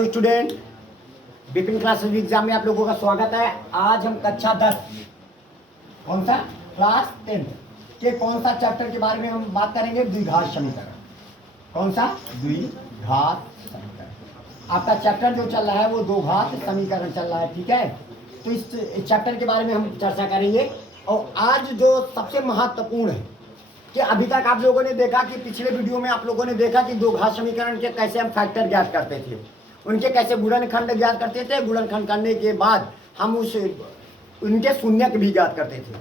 Hello student, Vipin classes exam में आप लोगों का स्वागत है। आज हम कक्षा 10 कौन सा क्लास 10 के कौन सा चैप्टर के बारे में हम बात करेंगे? द्विघात समीकरण। कौन सा? द्विघात समीकरण। आपका चैप्टर जो चल रहा है वो दो घात समीकरण चल रहा है, ठीक है। तो इस चैप्टर के बारे में हम चर्चा करेंगे। और आज जो सबसे महत्वपूर्ण है कि अभी तक आप लोगों ने देखा कि पिछले वीडियो में आप लोगों ने देखा कि दो घात समीकरण के कैसे हम फैक्टर ज्ञात करते थे, उनके कैसे गुणनखंड ज्ञात करते थे, गुणनखंड करने के बाद हम उनके शून्यक भी ज्ञात करते थे।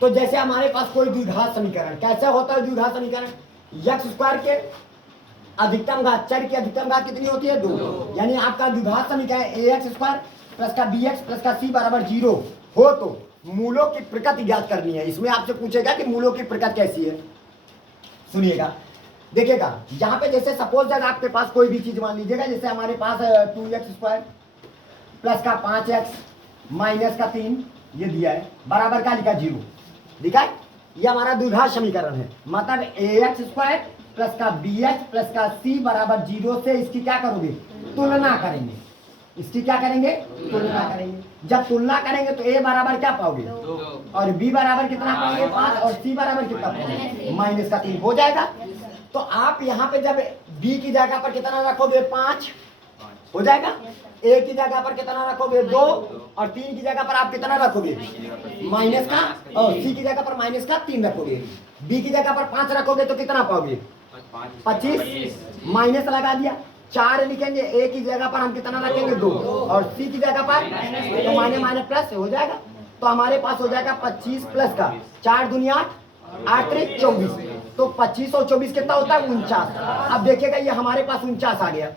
तो जैसे हमारे पास कोई द्विघात समीकरण कैसे होता है? द्विघात समीकरण एक्स स्क्वायर के अधिकतम घात, चर की अधिकतम घात कितनी होती है? 2। यानी आपका द्विघात समीकरण ए एक्स स्क्वायर प्लस का बी एक्स प्लस का सी बराबर 0 हो तो मूलों की प्रकृति ज्ञात करनी है। इसमें आपसे पूछेगा कि मूलों की प्रकृति कैसी है। सुनिएगा, देखिएगा, यहाँ पे जैसे सपोज दैट आपके पास कोई भी चीज मान लीजिएगा, जैसे हमारे पास 2x स्क्वायर प्लस का 5x माइनस का 3 ये दिया है, बराबर का लिखा 0, लिखा है। ये हमारा द्विघात समीकरण है। मतलब ax स्क्वायर प्लस का bx प्लस का c बराबर 0 से इसकी क्या करोगे? तुलना करेंगे। इसकी क्या करेंगे? तुलना करेंगे। जब तुलना करेंगे तो a बराबर क्या पाओगे? और b बराबर कितना पाओगे? 5। और c बराबर कितना पाओगे? माइनस का 3 हो जाएगा। तो आप यहाँ पे जब b की जगह पर कितना रखोगे? 5 हो जाएगा। a की जगह पर कितना रखोगे? 2। और 3 की जगह पर आप कितना रखोगे? माइनस का। और c की जगह पर माइनस का 3 रखोगे। b की जगह पर 5 रखोगे तो कितना पाओगे? 25। माइनस लगा दिया। 4 लिखेंगे, a की जगह पर हम कितना रखेंगे? 2। और c की जगह पर तो माइनस माइनस प्लस हो जाएगा। तो हमारे पास हो जाएगा 25 प्लस का 4 दूनी 8, 8 त्रिक 24। तो 25 और 24 कितना होता है? 49। अब देखिएगा ये हमारे पास 49 आ गया।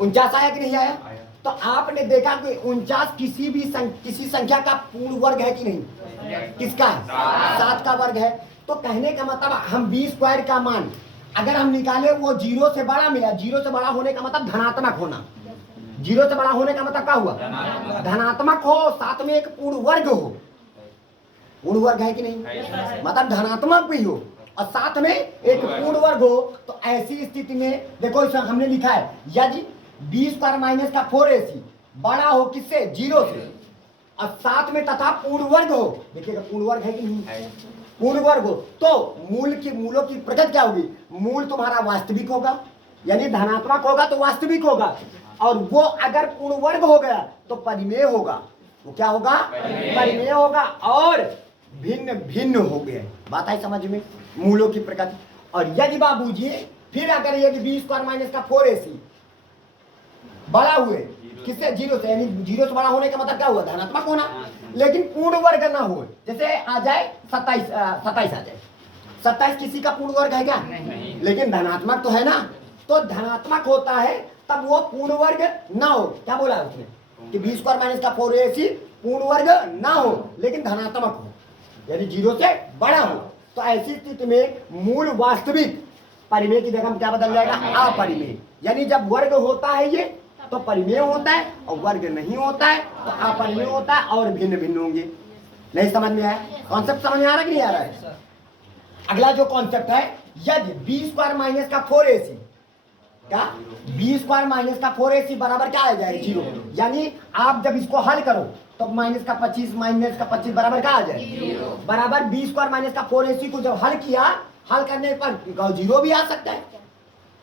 49 आया कि नहीं आया? तो आपने देखा कि 49 किसी संख्या का पूर्ण वर्ग है कि नहीं? किसका है? 7 का वर्ग है। तो कहने का मतलब हम b स्क्वायर का मान अगर हम निकाले वो 0 से बड़ा मिला। 0 से बड़ा होने का मतलब धनात्मक होना। 0 से बड़ा होने का मतलब क्या हुआ? धनात्मक हो, साथ में एक पूर्ण वर्ग हो। पूर्ण वर्ग है कि नहीं? मतलब धनात्मक भी हो और साथ में एक पूर्ण वर्ग हो। तो ऐसी स्थिति में देखो इसे हमने लिखा है यदि b स्क्वायर माइनस का 4ac बड़ा हो किससे? 0 से, और साथ में तथा पूर्ण वर्ग हो। देखिएगा पूर्ण वर्ग है कि नहीं? पूर्ण वर्ग हो तो मूलों की प्रकृति क्या होगी? मूल तुम्हारा वास्तविक होगा, यानी धनात्मक होगा तो वास्तविक होगा। और वो अगर पूर्ण वर्ग हो गया तो परिमेय होगा। वो क्या होगा? परिमेय होगा। और भिन्न भिन्न हो गए। बात है समझ में? मूलों की प्रकृति। और यदि बाबूजी फिर अगर यदि b स्क्वायर माइनस का 4ac बड़ा हुए किससे? 0 से, यानी 0 से बड़ा होने का मतलब क्या हुआ? धनात्मक होना। लेकिन पूर्ण वर्ग ना हो, जैसे आ जाए 27 आ जाए। 27 किसी का पूर्ण वर्ग है क्या? नहीं। लेकिन धनात्मक तो है ना। तो धनात्मक होता है तब वो पूर्ण वर्ग ना हो। क्या बोला है उसने? कि b स्क्वायर माइनस का 4ac पूर्ण वर्ग ना हो लेकिन धनात्मक हो, यानी 0 से बड़ा हो। तो ऐसी स्थिति में मूल वास्तविक, परिमेय की जगह क्या बदल जाएगा? अपरिमेय। यानी जब वर्ग होता है ये तो परिमेय होता है, और वर्ग नहीं होता है तो अपरिमेय होता है, और भिन्न भिन्न होंगे। नहीं समझ में आया? कॉन्सेप्ट समझ में आ रहा है कि नहीं आ रहा है? अगला जो कॉन्सेप्ट है, यदि b स्क्वायर माइनस का 4ac क्या? b स्क्वायर माइनस का 4ac बराबर क्या आ जाएगा? 0। यानी आप जब इसको हल करो तो माइनस का 25 माइनस का 25 बराबर क्या आ जाए? बराबर b स्क्वायर माइनस का 4ac को जब हल किया, हल करने पर 0 भी आ सकता है,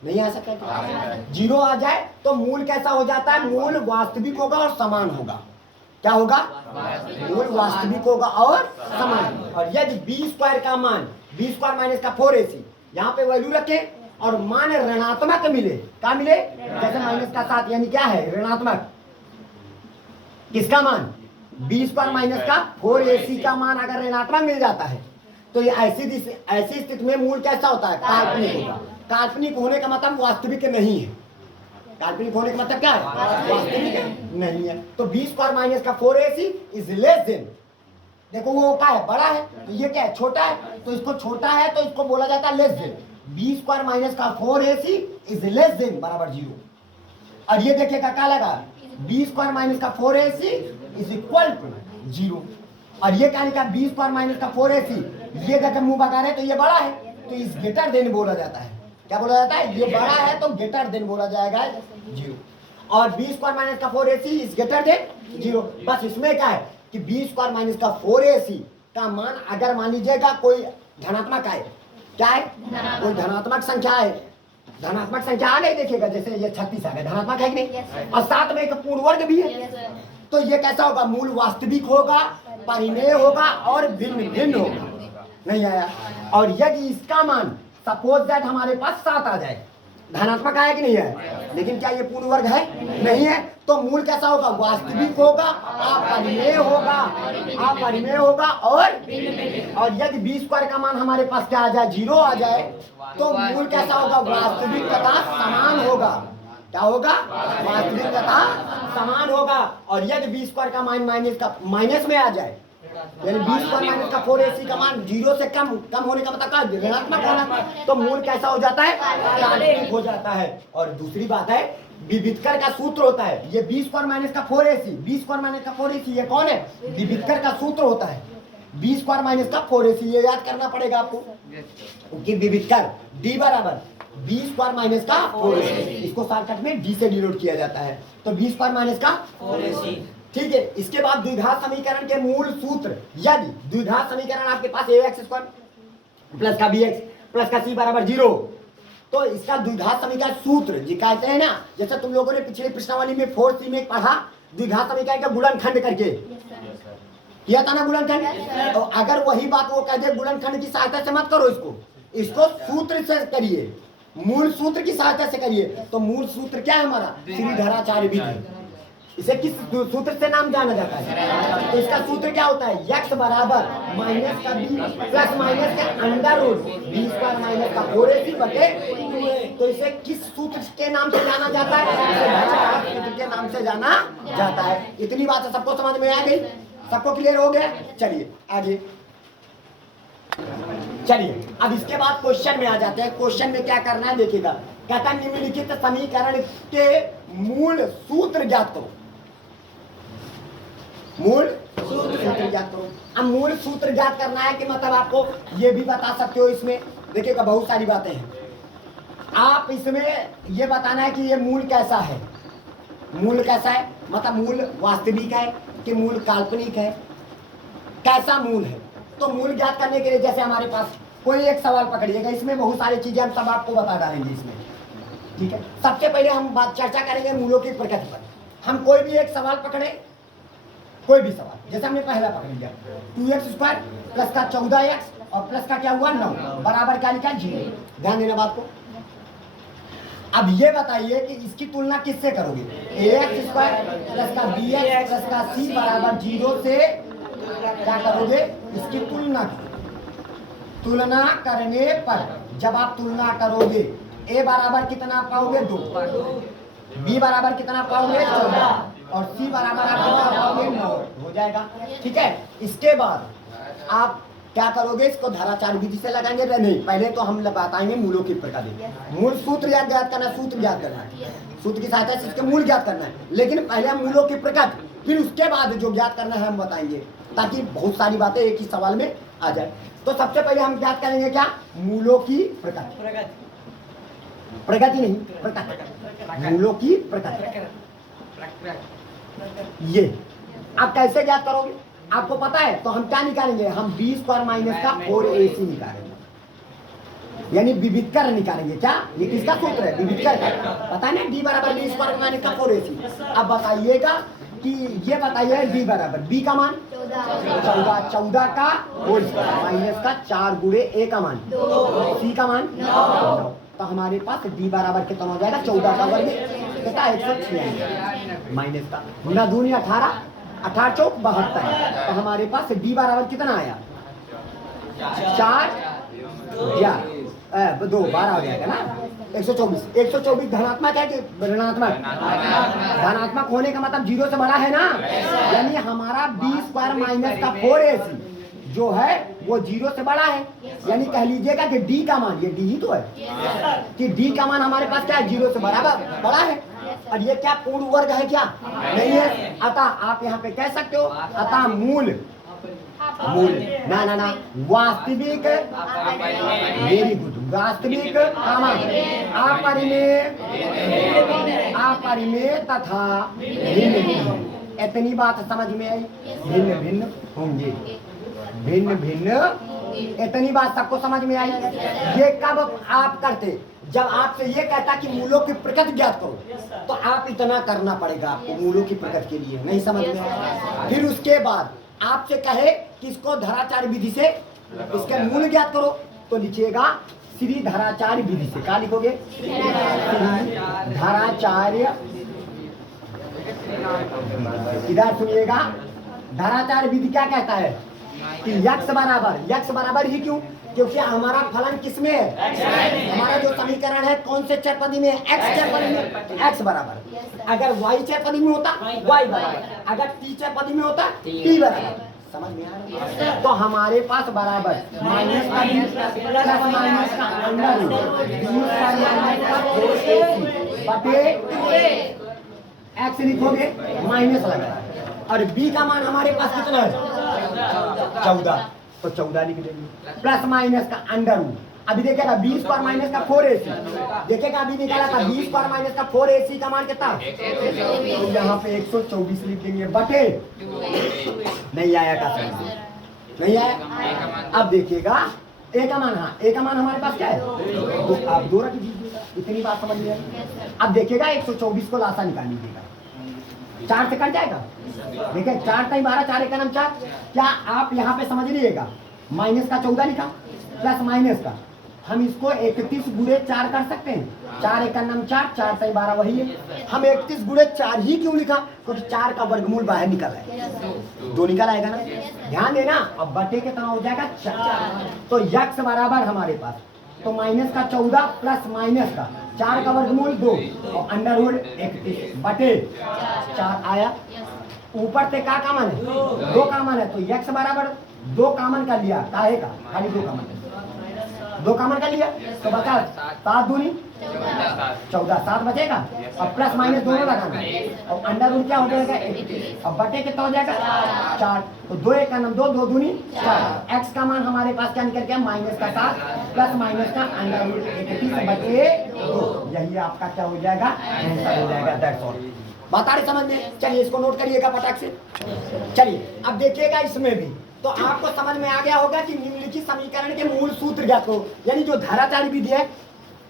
नहीं आ सकता है? 0 आ जाए तो मूल कैसा हो जाता है? मूल वास्तविक होगा और समान होगा। क्या होगा? मूल वास्तविक होगा और समान। और यदि b स्क्वायर का मान b स्क्वायर माइनस का 4ac यहाँ पे वैल्यू रखे और मान ऋणात्मक मिले, क्या मिले? जैसे माइनस का 7, यानी क्या है? ऋणात्मक। किसका मान? b स्क्वायर माइनस का 4ac का मान अगर ऋणात्मक मिल जाता है तो ये ऐसी स्थिति में मूल कैसा होता है? काल्पनिक होगा। काल्पनिक होने का मतलब वास्तविक नहीं है। काल्पनिक होने का मतलब क्या है? वास्तविक नहीं है। तो b स्क्वायर माइनस का 4ac इज लेस देन, देखो वो क्या है? बड़ा है, तो ये क्या है? छोटा है। तो इसको छोटा है तो इसको बोला जाता है less than. b square minus का 4ac इज लेस देन बराबर 0। और ये देखिएगा क्या लगा? b स्क्वायर माइनस का 4ac इज इक्वल टू 0। और ये क्या लिखा? b स्क्वायर माइनस का 4ac, ये देखकर मुंह बता रहे तो ये बड़ा है तो इस ग्रेटर देन बोला जाता है। क्या बोला जाता है, ये बड़ा है तो ग्रेटर देन बोला जाएगा 0। और बी स्क्वायर माइनस का 4ac इज ग्रेटर देन 0। बस इसमें क्या है कि बी स्क्वायर माइनस का 4ac का मान अगर मान लीजिएगा कोई धनात्मक है, क्या है, कोई धनात्मक संख्या है, धनात्मक संख्या आ गई देखिएगा, जैसे ये 36 आ गया, धनात्मक है कि नहीं, और साथ में एक पूर्ण वर्ग भी है, तो ये कैसा होगा, मूल वास्तविक होगा, परिमेय होगा और भिन्न भिन्न होगा। नहीं आया। और यदि इसका मान सपोज दैट हमारे पास 7 आ जाए, धनात्मक आया कि नहीं है, लेकिन क्या ये पूर्ण वर्ग है, नहीं है, तो मूल कैसा होगा, वास्तविक होगा, अपरिमेय होगा, अपरिमेय होगा। और यदि बी स्क्वायर का मान हमारे पास क्या आ जाए, 0 आ जाए, तो मूल कैसा होगा, वास्तविक तथा समान होगा। क्या होगा, वास्तविक तथा समान होगा। और यदि बी स्क्वायर का मान माइनस में आ जाए, यानी बी स्क्वायर माइनस का 4ac का मान 0 से कम होने का मतलब क्या, ऋणात्मक होना, तो मूल कैसा हो जाता है, काल्पनिक हो जाता है। और दूसरी बात है, विविधकर का सूत्र होता है, ये बी स्क्वायर माइनस का 4ac, बी स्क्वायर माइनस का 4ac ये कौन है, विविधकर का सूत्र होता है, बी स्क्वायर माइनस का 4ac, ये याद करना पड़ेगा आपको कि विविधकर d बराबर बी स्क्वायर माइनस का 4ac, इसको शॉर्टकट में d से डिनोट किया जाता है, तो बी स्क्वायर माइनस का 4ac। ठीक है, इसके बाद द्विघात समीकरण के मूल सूत्र, यदि द्विघात समीकरण आपके पास ax स्क्वायर प्लस का bx प्लस का c बराबर 0, तो इसका द्विघात समीकरण सूत्र जी कहते हैं ना, जैसे तुम लोगों ने पिछले प्रश्नावली में 4c में पढ़ा, द्विघात समीकरण का गुणनखंड करके किया था ना, गुणनखंड। तो अगर वही बात वो कह दे गुणनखंड की सहायता से मत करो, इसको सूत्र से करिए, मूल सूत्र की सहायता से करिए। तो मूल सूत्र क्या है हमारा, श्रीधराचार्य विधि। इसे किस सूत्र से नाम जाना जाता है, तो इसका सूत्र क्या होता है, x बराबर माइनस का b प्लस माइनस का under root B square minus का 4ac बटे 2a। तो इसे किस सूत्र के नाम से जाना जाता है, सूत्र के नाम से जाना जाता है। इतनी बात सबको समझ में आ गई, सबको क्लियर हो गया। चलिए आगे, चलिए अब इसके बाद क्वेश्चन में आ जाते हैं। क्वेश्चन में क्या करना है देखिएगा, कहता है निम्नलिखित समीकरण के मूल सूत्र ज्ञात करो, मूल सूत्र ज्ञात करो। अब मूल सूत्र ज्ञात करना है कि मतलब आपको ये भी बता सकते हो, इसमें देखिएगा बहुत सारी बातें हैं, आप इसमें ये बताना है कि ये मूल कैसा है, मूल कैसा है, मतलब मूल वास्तविक है कि मूल काल्पनिक है, कैसा मूल है। तो मूल ज्ञात करने के लिए जैसे हमारे पास कोई एक सवाल पकड़िएगा, इसमें बहुत सारी चीजें हम सब आपको बता डालेंगे इसमें, ठीक है। सबसे पहले हम बात चर्चा करेंगे मूलों की प्रकृति पर। हम कोई भी एक सवाल पकड़े, कोई भी सवाल, जैसे हमने पहला पकड़ लिया 2x स्क्वायर प्लस का 14x और प्लस का क्या हुआ 9 बराबर क्या लिखा 0। ध्यान देना बात को। अब ये बताइए कि इसकी तुलना किससे करोगे, ax स्क्वायर प्लस का bx प्लस का c बराबर 0 से क्या करोगे, इसकी तुलना करने पर जब आप तुलना करोगे a बराबर कितना पाओगे 2, b बराबर कितना पाओगे 14 और c बराबर आप कितना पाओगे 9 हो जाएगा, ठीक है। इसके बाद आप क्या करोगे, इसको धाराचार्य विधि से लगाएंगे, नहीं पहले तो हम बताएंगे मूलों की प्रकार। मूल सूत्र ज्ञात करना है, सूत्र ज्ञात करना है, सूत्र की सहायता से इसके मूल ज्ञात करना है, लेकिन पहले हम मूलों की प्रकार, फिर उसके बाद जो ज्ञात करना है हम बताएंगे, ताकि बहुत सारी बातें एक ही सवाल में आ जाए। तो सबसे पहले हम ज्ञात करेंगे क्या, मूलों की प्रकृति, प्रगति नहीं प्रकृति, मूलों की प्रकृति। ये आप कैसे ज्ञात करोगे, आपको पता है, तो हम क्या निकालेंगे, हम बी स्क्वायर माइनस का 4ac निकालेंगे, यानी विविधकर निकालेंगे। क्या, ये किसका सूत्र है, विविधकर का, पता है ना, d बराबर बी स्क्वायर माइनस का 4ac। अब बताइएगा कि ये बताइए d बराबर b का मान 14 का होल स्क्वायर माइनस का 4 गुणे a का मान 2, c का मान 9, तो हमारे पास d बराबर कितना हो जाएगा 14 का वर्ग कितना 196 माइनस का गुना 2 18 18 चौक 72, तो हमारे पास d बराबर कितना आया 4 2 12 हो जाएगा ना 124 धनात्मक है कि ऋणात्मक, धनात्मक होने का मतलब 0 से बड़ा है ना, यानी हमारा बी स्क्वायर माइनस का 4ac जो है वो 0 से बड़ा है, यानी कह लीजिएगा कि d का मान, ये d ही तो है कि d का मान हमारे पास क्या है 0 से बड़ा है। और ये क्या पूर्ण वर्ग है क्या, नहीं है, अतः आप यहाँ पे कह सकते हो, अतः मूल ना वास्तविक, वेरी गुड वास्तविक अपरिमेय तथा भिन्न भिन्न। इतनी बात समझ में आई? भिन्न भिन्न होंगे, भिन्न भिन्न। इतनी बात सबको समझ में आई? ये कब आप करते? जब आपसे ये कहता कि मूलों की प्रकृति ज्ञात करो, तो आप इतना करना पड़ेगा आपको मूलों की प्रकृति के लिए। नहीं समझ में आया? फिर उसके बाद आपसे कहे कि इसको धराचार्य विधि से इसके मूल ज्ञात करो, तो लिखिएगा श्री धराचार्य विधि से। क्या लिखोगे? धराचार्य। इधर सुनिएगा, धराचार्य विधि क्या कहता है कि यक्ष बराबर ही क्यों? क्योंकि हमारा फलन किसमें है? हमारा जो समीकरण है कौन से चरपदी में है? एक्स चरपदी में। एक्स बराबर, अगर वाई चरपदी में होता वाई बराबर, अगर टी चरपदी में होता टी बराबर। समझ में आ रहा है? तो हमारे पास बराबर माइनस का प्लस माइनस का अंडर बटे एक्स लिखोगे, माइनस लगा, और बी का मान हमारे पास कितना है? 14, तो 14 लिख देंगे, प्लस माइनस का अंडर रूट। अभी देखेगा 20 पर माइनस का 4ac, देखेगा अभी निकाला था 20 पर माइनस का 4ac का मान कितना? तो यहाँ पे 124 लिख देंगे बटे, नहीं आया का समझ? नहीं आया? अब देखिएगा ए का मान, हाँ ए का मान हमारे पास क्या है? तो आप दो रख दीजिए, इतनी बात समझ लिया। अब देखिएगा 124 को लासा निकाल लीजिएगा, 4 से कट जाएगा। देखिए 4 टाइम 12, 4 का नाम 4। क्या आप यहाँ पे समझ लीजिएगा, माइनस का 14 लिखा प्लस माइनस का, हम इसको 31 गुणे 4 कर सकते हैं। 4 का नाम 4, 4 टाइम 12 वही है। हम 31 गुणे 4 ही क्यों लिखा? क्योंकि 4 का वर्गमूल बाहर निकल है, 2 निकल आएगा ना, ध्यान देना। अब बटे कितना हो जाएगा? 4। तो यक्ष बराबर हमारे पास, तो माइनस का 14 प्लस माइनस का 4 का वर्गमूल 2 और अंडर रूट 31 बटे 4 आया। ऊपर से क्या कामन है? 2 कामन है, तो यक्ष बराबर 2 कामन कर लिया, काहे का? खाली 2 कामन, 2 कामन कर लिया, तो बचा 7 दूनी 14, 7 बचेगा, और प्लस माइनस दोनों लगाना, और अंडर रूट क्या हो जाएगा? 31, और बटे कितना हो जाएगा? 4। तो 2 एक का नाम 2, 2 दूनी 4। एक्स का मान हमारे पास क्या निकल गया? माइनस का 7 प्लस माइनस का अंडर रूट 31 बटे 2। यही आपका क्या हो जाएगा? आंसर हो जाएगा। That's all. बात आ रही समझ में? चलिए इसको नोट करिएगा फटाक से। चलिए अब देखिएगा इसमें भी, तो आपको समझ में आ गया होगा कि निम्नलिखित समीकरण के मूल सूत्र ज्ञात करो, यानी जो धाराचार्य विधि है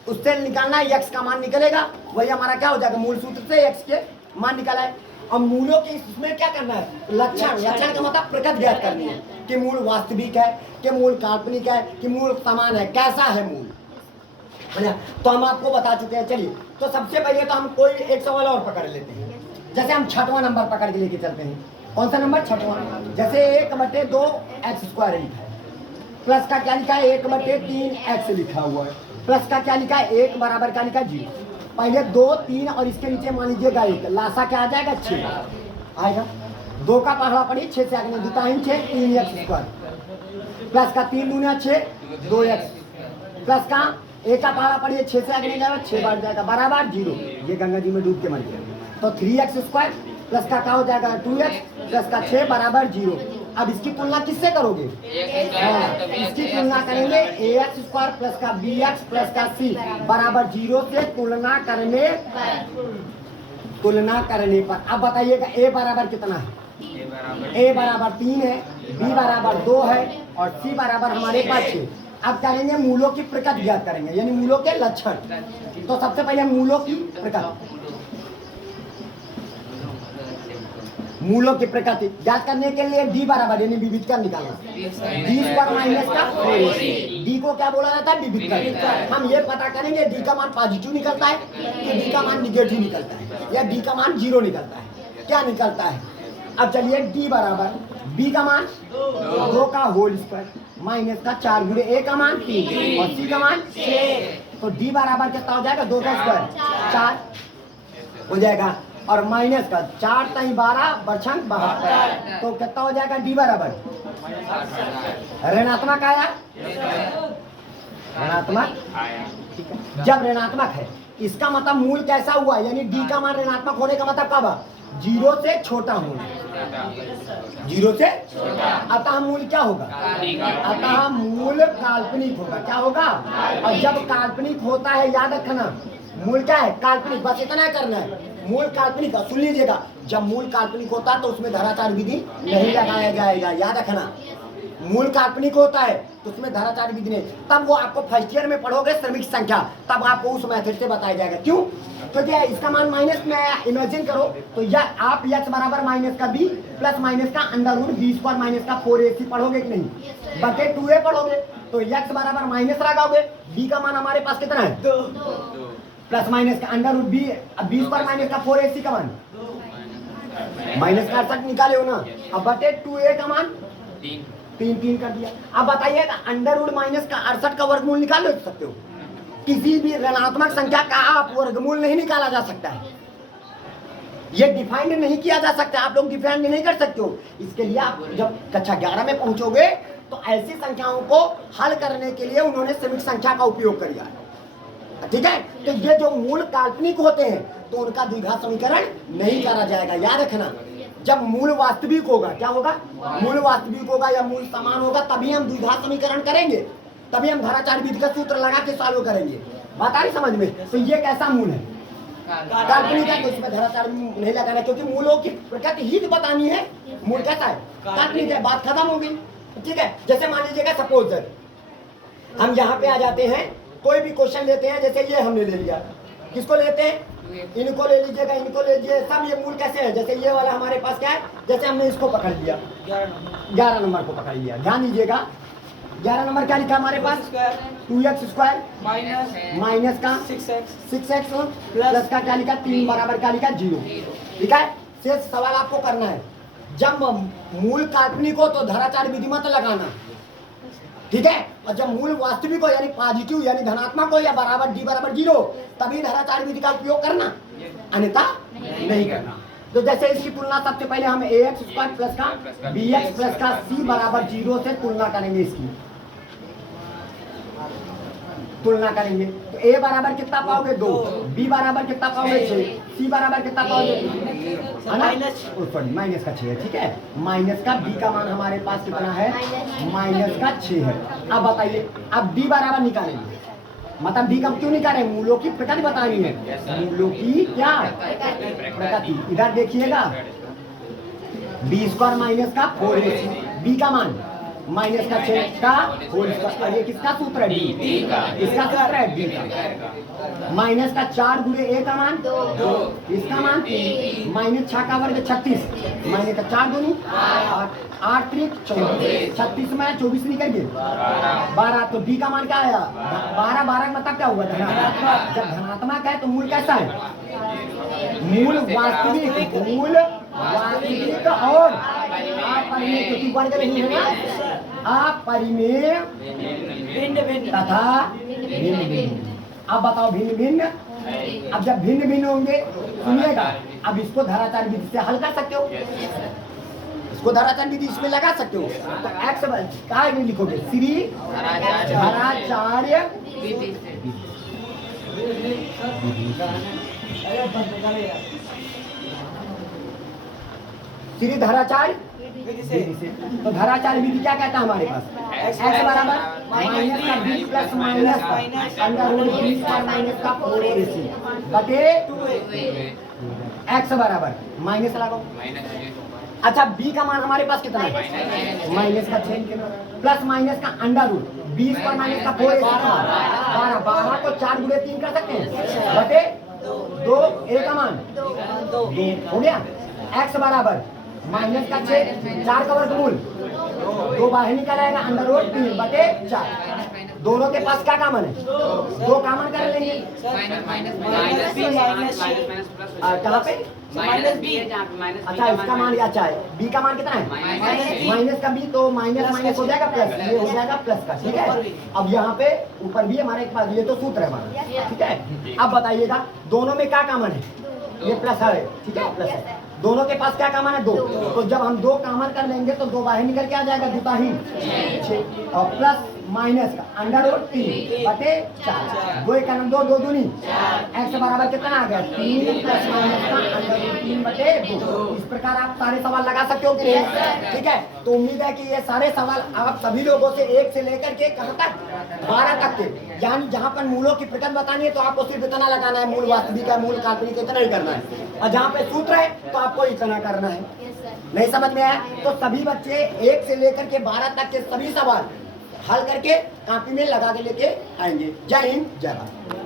उससे निकालना है, यक्ष का मान निकलेगा, वही हमारा क्या हो जाएगा? मूल सूत्र से यक्ष के मान निकाला है। अब मूलों के इसमें क्या करना है? लक्षण। लक्षण का मतलब प्रकृति ज्ञात करनी है कि मूल वास्तविक है, कि मूल काल्पनिक है, कि मूल समान है, कैसा है मूल। तो हम आपको बता चुके हैं। चलिए तो सबसे पहले तो हम कोई एक सवाल और पकड़ लेते हैं, जैसे हम 6वां नंबर पकड़ के लेके चलते हैं। कौन सा नंबर? 6वां। जैसे 1/2 एक्स स्क्वायर लिखा है, प्लस का क्या लिखा है? 1/3 एक्स लिखा हुआ है, प्लस का क्या लिखा है? 1 बराबर का लिखा है 0। पहले 2, 3 और इसके नीचे मान लीजिएगा 1, लासा क्या आ जाएगा? 6 आएगा। 2 का पहाड़ा पड़ी, 6 से आगे 2 टाइम 6, 3 एक्स स्क्वायर, प्लस का 3 दूना 6, 2 एक्स, प्लस का 1 का पहाड़ा पड़ी 6 से आगे नहीं जाएगा, 6 बार जाएगा बराबर 0। ये गंगा जी में डूब के मर गया। तो 3x स्क्वायर प्लस का क्या हो जाएगा? 2x प्लस का 6 बराबर 0। अब इसकी तुलना किससे करोगे? इसकी तुलना करेंगे ax स्क्वायर प्लस का bx प्लस का c बराबर 0 से तुलना करने पर। अब बताइएगा a बराबर कितना है? a बराबर 3 है, b बराबर 2 है, और c बराबर हमारे पास 6। अब करेंगे मूलों की प्रकृति ज्ञात करेंगे, यानी मूलों के लक्षण। तो सबसे पहले मूलों की प्रकृति, मूलों की प्रकृति ज्ञात करने के लिए डी बराबर यानी विविधकर निकालना, डी स्क्वायर माइनस का 4ac। डी को क्या बोला जाता है? विविधकर। हम ये पता करेंगे डी का मान पॉजिटिव निकलता है कि डी का मान निगेटिव निकलता है, या डी का मान 0 निकलता है, क्या निकलता है? अब चलिए डी बराबर बी का मान 2 का होल स्क्वायर माइनस का 4 गुणे ए का मान 3 और सी का मान 6। तो डी बराबर कितना हो जाएगा? 2 का स्क्वायर 4 हो जाएगा, और माइनस का 4 टाइम 12 बचन 72। तो कितना हो जाएगा? डी बराबर ऋणात्मक आया, ऋणात्मक। ठीक है, जब ऋणात्मक है इसका मतलब मूल कैसा हुआ? यानी डी का मान ऋणात्मक होने का मतलब कब? 0 से छोटा होना। जीरो से अतः मूल क्या होगा? अतः मूल काल्पनिक होगा। क्या होगा? और जब काल्पनिक होता है, याद रखना, मूल क्या है? काल्पनिक। बस इतना करना है, मूल काल्पनिक। सुन लीजिएगा, जब मूल काल्पनिक होता है तो उसमें धराचार विधि नहीं लगाया जाएगा। याद रखना, मूल काल्पनिक होता है तो उसमें धराचार विधि नहीं। तब वो आपको फर्स्ट ईयर में पढ़ोगे श्रमिक संख्या, तब आपको उस मेथड से बताया जाएगा। क्यों? क्योंकि इसका मान माइनस में इमेजिन करो तो यह आप x बराबर माइनस का b प्लस माइनस का under root B square minus का 4ac पढ़ोगे कि नहीं? बटे 2a पढ़ोगे तो x बराबर माइनस लगाओगे, b का मान हमारे पास कितना है? 2 प्लस माइनस का under root B square minus का 4ac का मान माइनस का 68 निकाले हो ना। अब बटे 2a का मान 3 कर दिया। अब बताइएगा अंडर रूट माइनस का 68 का वर्गमूल निकाल सकते हो? किसी भी ऋणात्मक संख्या का आप वर्गमूल नहीं निकाला जा सकता है, ये डिफाइंड नहीं किया जा सकता। आप लोग डिफाइंड नहीं कर सकते हो। इसके लिए आप जब कक्षा 11 में पहुंचोगे तो ऐसी संख्याओं को हल करने के लिए उन्होंने श्रमिक संख्या का उपयोग किया है। ठीक है, तो ये जो मूल काल्पनिक होते हैं तो उनका द्विघात समीकरण नहीं करा जाएगा। याद रखना, जब मूल वास्तविक होगा, क्या होगा? मूल वास्तविक होगा या मूल समान होगा, तभी हम द्विघात समीकरण करेंगे, तभी हम धराचार विधि का सूत्र लगा के सॉल्व करेंगे। बात आ रही समझ में? तो ये कैसा मूल है? काल्पनिक है, तो इसमें धराचार नहीं लगाना, क्योंकि मूलों की प्रकृति ही बतानी है। मूल कैसा है? काल्पनिक है। बात खत्म हो गई। ठीक है, जैसे मान लीजिएगा सपोज हम यहाँ पे आ जाते हैं, कोई भी क्वेश्चन लेते हैं, जैसे ये हमने ले लिया, किसको लेते हैं? इनको ले लीजिएगा, इनको ले लीजिए। सब ये मूल कैसे है? जैसे ये वाला हमारे पास क्या है, जैसे हमने इसको पकड़ लिया, 11 नंबर को पकड़ लिया। ध्यान दीजिएगा, 11 नंबर क्या लिखा हमारे पास? 2x स्क्वायर माइनस का 6x प्लस का क्या लिखा? 3 बराबर क्या लिखा? 0। ठीक है, शेष सवाल आपको करना है, जब मूल काल्पनिक हो तो धराचार विधि मत लगाना। ठीक है, और जब मूल वास्तविक हो यानी पॉजिटिव यानी धनात्मक हो या बराबर d बराबर 0, तभी धराचार विधि का उपयोग करना, अन्यथा नहीं करना। तो जैसे इसकी तुलना सबसे पहले हम ax स्क्वायर प्लस का bx प्लस का c बराबर 0 से तुलना करेंगे। इसकी तुलना करेंगे तो a बराबर कितना पाओगे? 2, b बराबर कितना पाओगे? 6, c बराबर कितना पाओगे? माइनस का 6 है। ठीक है, माइनस का b का मान हमारे पास कितना है? माइनस का 6 है। अब बताइए, अब d बराबर निकालेंगे, मतलब d का क्यों निकाले? मूलों की प्रकृति बतानी है। मूलों की क्या प्रकृति? इधर देखिएगा, b स्क्वायर माइनस का 4ac, b का मान माइनस का 6 का होल स्क्वायर। ये किसका सूत्र है? डी का। इसका सूत्र है डी का। माइनस का 4 गुणे a का मान 2, इसका मान 3, माइनस 6 का वर्ग 36, माइनस का 4 दूनी 8 3 24, 36 में 24 निकल गए 12। तो डी का मान क्या आया? 12। 12 का मतलब क्या हुआ? धनात्मक। जब धनात्मक है तो मूल कैसा है? मूल वास्तविक, मूल वास्तविक और अपरिमेय, क्योंकि वर्ग नहीं है ना, अपरिमेय तथा भिन्न भिन्न। अब बताओ भिन्न भिन्न। अब जब भिन्न भिन्न होंगे, सुनिएगा, अब इसको धराचार विधि से हल कर सकते हो, इसको धराचार विधि इसमें लगा सकते हो। तो एक्स क्या लिखोगे? श्री धराचार्य श्री धराचार्य विधि से। तो धराचार्य विधि क्या कहता है हमारे पास? x बराबर माइनस का b प्लस माइनस का under root b square minus का 4ac बटे x बराबर माइनस लगाओ। अच्छा, b का मान हमारे पास कितना है? माइनस का 6 प्लस माइनस का under root b square minus का 4ac का 12। 12 को 4 गुणे 3 कर सकते हैं बटे 2, a का मान 2 हो गया। x बराबर माइनस का 6, 4 का वर्गमूल 2 बाहर निकल आएगा, अंडर रूट 3 बटे 4। दोनों के पास क्या कॉमन है? 2 कॉमन कर लेंगे। कहाँ पे? Minus B. अच्छा, इसका मान अच्छा है, बी का मान कितना है? माइनस का बी, तो माइनस माइनस हो जाएगा प्लस, ये हो जाएगा प्लस का। ठीक है, अब यहाँ पे ऊपर भी हमारे पास ये तो सूत्र है हमारा। ठीक है, अब बताइएगा दोनों में क्या कॉमन है? ये प्लस है। ठीक है, प्लस है। दोनों के पास क्या कॉमन है? 2। तो जब हम 2 कॉमन कर लेंगे तो 2 बाहर निकल के आ जाएगा, 2 ही 6 और प्लस माइनस का अंडर रूट 3 बटे 4। 2 1 2 2 दूनी x बराबर कितना आ गया? 3 प्लस माइनस का अंडर रूट 3 बटे 2। इस प्रकार आप सारे सवाल लगा सकते हो कि नहीं? ठीक है, तो उम्मीद है कि ये सारे सवाल आप सभी लोगों से 1 से लेकर के कहाँ तक 12 तक के, यानी जहाँ पर मूलों की प्रकृति बतानी है तो आपको सिर्फ इतना लगाना है, मूल वास्तविक है, मूल काल्पनिक, इतना ही करना है। और जहाँ पे सूत्र है तो आपको इतना करना है। नहीं समझ में आया तो सभी बच्चे 1 से लेकर के 12 तक के सभी सवाल हल करके कॉपी में लगा के लेके आएंगे। जय हिंद, जय भारत।